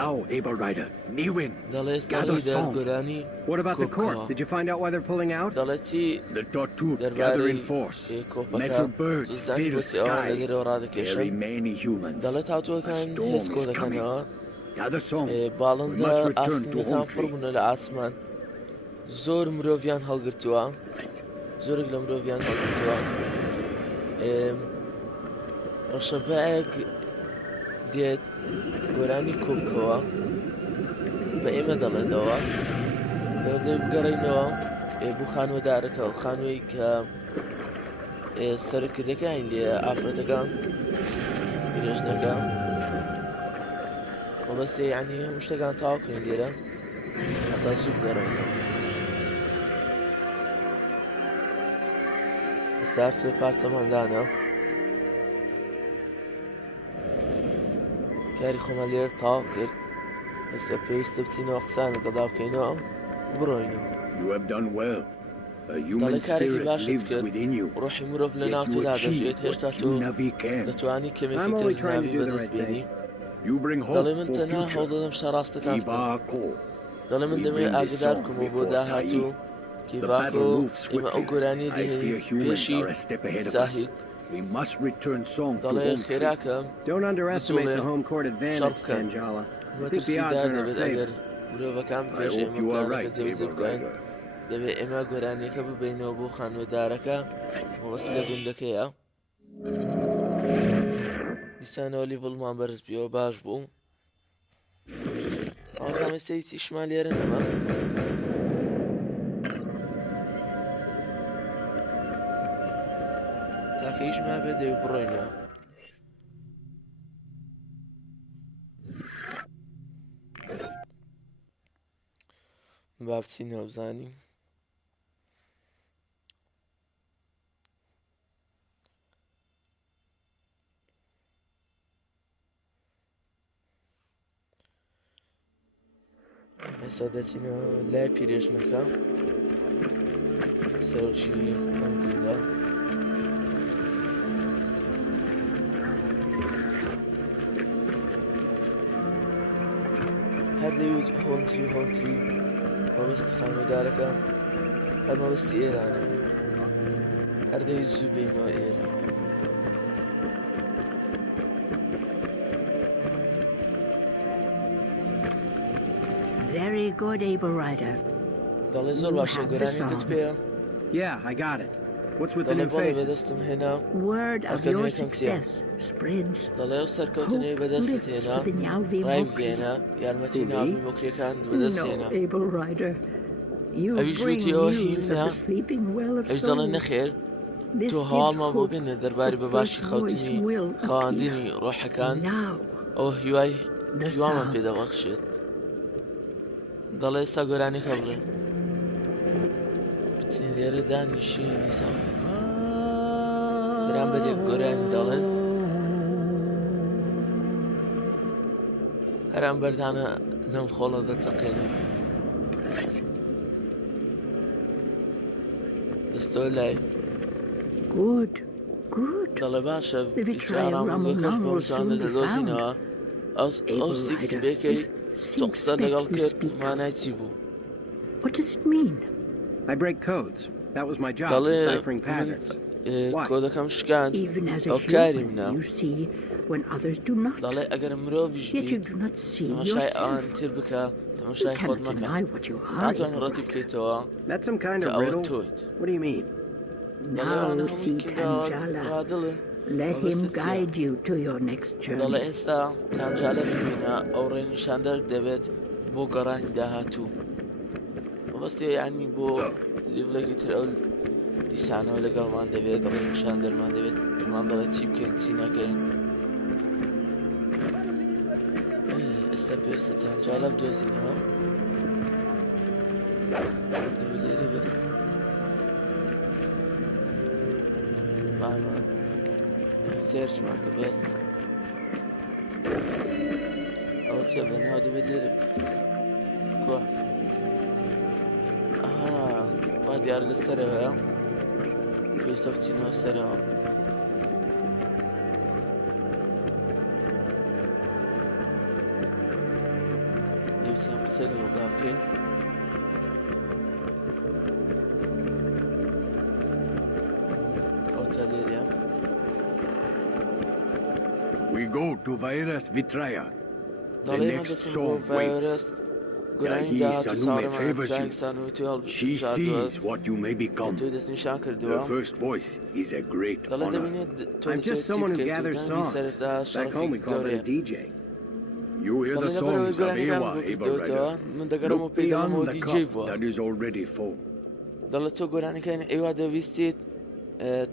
Now, Able Rider, Niwin. دەڵێ ئێستا دەرگۆرانی What about the court? Did you find out why they're pulling out? دەڵێ چی The Tortut gather دەربارەی in force. کۆپەکە Metal birds زانی fill the بۆچی ئەوان sky. لەگەرەوە ڕادەکێشن Very many humans. دەڵێت هاتووەکان A storm هێسکۆ is دەکەنەوە Gather some. باڵندە We must return to ئاسمەکان Honkley. پڕبوونە لە ئاسمان زۆر مرۆڤیان هەڵگرتووە زۆرێک لە مرۆڤیان هەڵگرتووە ڕەشەبایەک دێت گۆرانی کۆبکەوە بە ئێمە دەڵێتەوە دەودە بگەڕینەوە بوو خانوەدارەکە و خانووی کە سەرکردەکەین لێ ئافرەتەکان پیرێژنەکە وبەستێ یعنی هەموو شتەکان تاواکەین لێرە هەتا زوو بگەڕێنەوە. ئێستا سێ پارچەماندانە کاری خۆمان لێرە تاوا کرد. ئێستا پێویستە بچینەوە قسان لەگەڵا بکەینەوە بڕۆینەوە. دەڵێ کارێکی باشت کرد. ڕۆحی مرۆڤ لە ناو تێدا دەژێت هێشتا تۆ دەتوانی کەمێکی تر ناوی بەدەستبێنی. دەڵێ من تەنها هەوڵدەدەم شتا ڕاستەکان بکەم. دەڵێ من دەمەوێت ئاگدار بکەمەوە بۆ داهاتوو کیڤاکۆ ئێمە ئەو گۆرانی دەهێنین پێشی ساهیک. دەڵێ خێراکەم شەڕ بکەن مەترسیدار دەبێت ئەگەر مرۆڤەکان پێش ئێمە پلانەکە جێبەجێ بکەن. دەبێت ئێمە گۆرانیەکە ببینەوە بۆ خانوەدارەکە مەوەست لە گوندەکەیە. دیسانەوە لیڤڵمان بەرز بیەوە باش بوو. ئاڵقام ئێستا هیچ ئیشمان لێرە نەما. تاکە هیچمان بێ دەوێت بڕۆینەوە. با بچینەوە بزانیم. ئێستا دەچینەوە لای پیرێژنەکە سەرۆکی ئەم گوندە. هەر دەیوت هۆنتری مەبەستی خانوەدارەکە هەر مەبەستی ئێرانە. هەر دەویت زوو بینەوە ئێرە. Very good, able rider. دەڵێ زۆر باشە گۆرانیەکەت پێیە. Yeah, I got it. What's with the دەڵێ new بەڵێ faces? بەدەستم هێنا Word of your success spreads. دەڵێ ئەو سەرکەوتنەی بەدەستت هێنا ڕای بگەێنە یارمەتی ناوی مۆکریەکان بەدەستێنە. ئەویش وتیەوە هیمنا ئەوش دەڵێ نەخێر تۆ هەواڵمان بۆ بێنە دەربارەی بەباشی خەوتنی خەواندنی ڕۆحەکان ئەو هیوامان پێدەبەخشێت. دەڵێ ئێستا گۆرانیەکە بڵێ بچین لێرە دانیشین دیسان بەرامبەرێک گۆرانی دەڵێن هەرام بەردانە نەم خۆڵە دەچەقێنن. دەستەوە لای دەڵێ باشە ئیشارامگەکەش بۆشانە دەدۆزینەوە. ئەو سیکس بێکەی تۆ قسە لەگەڵ کرد مانای چی بوو؟ What does it mean? I break codes. That was my job, دەڵێ deciphering patterns. کۆدەکەم شکاند Even as ئەو a کاری human, منە. you see when others do not. دەڵێ ئەگەر مرۆڤیش Yet you بیت do not see تەماشای yourself. ئەوان تر بکە تەماشای You خۆت cannot مەکە. deny what you are. ناتوان ڕەتی بکەیتەوە That's some kind کە of ئەوە riddle. تۆیت. What do you mean? Now see Tanjala. ڕادڵن Let him guide you to your next دەڵێ journey. ئێستا تانجالە ببینە ئەو ڕێنیشاندەر دەبێت بۆ گەڕانی داهاتوو. مەبەستی یعنی بۆ لیڤڵێکی تر ئەو دیسانەوە لەگەڵمان دەبێت ڕێنیشاندەرمان دەبێت مان دەڵێ چی بکەین چی نەکەین. ئێستا پێویستە تانجالە بدۆزینەوە دەبێت لێرە بێت. مامان سێرچمان کە بەس ئەوە چێ بەناو دەبێت لێرە بێت کۆ ئەها وا دیارە لە سەرەوەیە پێویستە بچینەوە سەرەوە. لێ بچین قسە لەگەڵدا بکەین. ئەو تا لێرەیە. We go to Virus Vitraya. The دەڵێ next مەدەچم بۆ song ڤایرس waits. گۆرانی He داهاتوو Sanume ساڕەمان favors you. سانوێتی She هەڵبژاردووە sees what you may become. تۆی دەستنیشان The کردووە. first voice is a great دەڵێ honor. دەبینێت تۆ I'm just someone who gathers songs. سەرەتا Back home we شەڕفێکی call it a گەورەیە. DJ. You hear the دەڵێ لەبەرەوەی songs of گۆرانیەکان Ewa, بۆ Able کردەوەتەوە Rider. من دەگەڕەمەوە Look پێدەڵەمەوە beyond the دیجێ cup بووە. that is already full. دەڵێت تۆ گۆرانەکەین ئێوە دەویستیت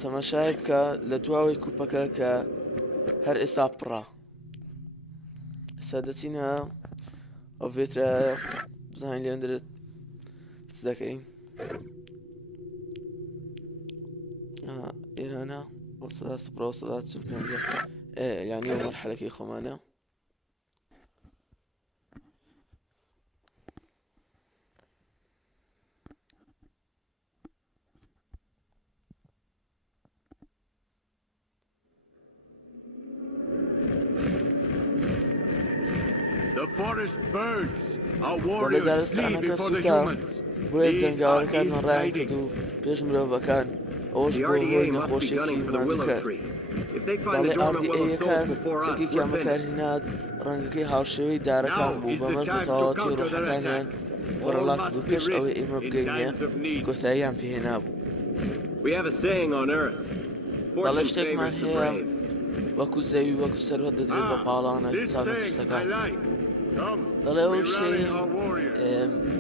تەماشای بکە لە دواوەی کوپەکە کە هەر ئێستا پڕە. سەدەچینە ئەو ڤێترایە بزانین لێن دەرێت چ دەکەین ئێرانە وەسەدا سپڕەوە سەدا چ بکەن یعنی ئەو مەرحەلەکەی خۆمانە The forest birds, our warriors flee before the humans. بۆیە جەنگاوەکانمان ڕایان کرد و پێش مرۆڤەکان ئەوەش The بۆ RDA هۆی must be gunning for the willow نەخۆشیێکی tree. If they find the dormant willow souls before us, we're finished. کامەکانینات ڕەنگەکەی هاوشێوەی دارەکان Now بوو is the بەمە time to بۆتەواتی counter their ڕۆحەکانیان attack. وەڕەڵات All بوو must be پێش ئەوەی risked ئێمە in بگەینە times of need. کۆتاییان پێهێنا بوو We have a saying on Earth. دەڵێ Fortune شتێکمان favors the هەیە brave. وەکو زەوی وەکو سەروەت دەدرێت بە پاڵانە This چاونە saying I ترسەکان like. Come, دەڵێ we ئەو rally شەی our warriors.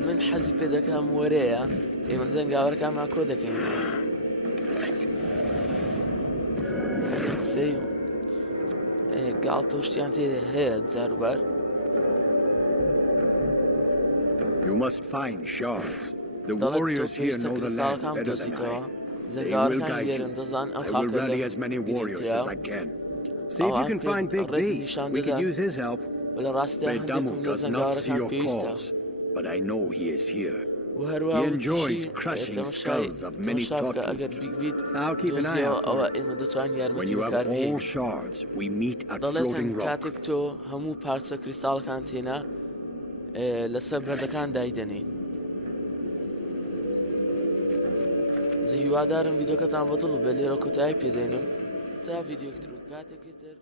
من حەزی پێ دەکەم وەرەیە ئێمە جەنگاوەرەکانمان کۆ دەکەین سەی گاڵتە و شتیان تێ هەیە جاروبار You must find shards. The دەڵێت تۆ warriors here پێویستە know the land کریستاڵەکان better than بدۆزیتەوە I. They will جەنگاوەرەکان guide لێرن you. دەزان ئەم I will خاکە rally as many warriors as I can. See if you can find Big B. We could use his help. لە ڕاستیدا Bedamu هەندێکم لە does not see جەنگاوەرەکان your پێویستە cause, but I know he is here. و هەروە He enjoys crushing skulls of many تەماشاکە ئەگەر Totems. بیگ بیت I'll keep an eye out for ئەوە it. ئێمە دەتوانین When یارمەتی you have بەکار all بهێنین shards, we meet at دەڵێتەن floating rock. کاتێک تۆ هەموو پارچە کریستاڵەکان تێنا لەسەر بەردەکان دایدەنێ هیوادارم ڤیدۆکەتان بەدڵ بێ لێرە کۆتایی پێدێنم تا ڤیدیۆکتر و کاتێکی تر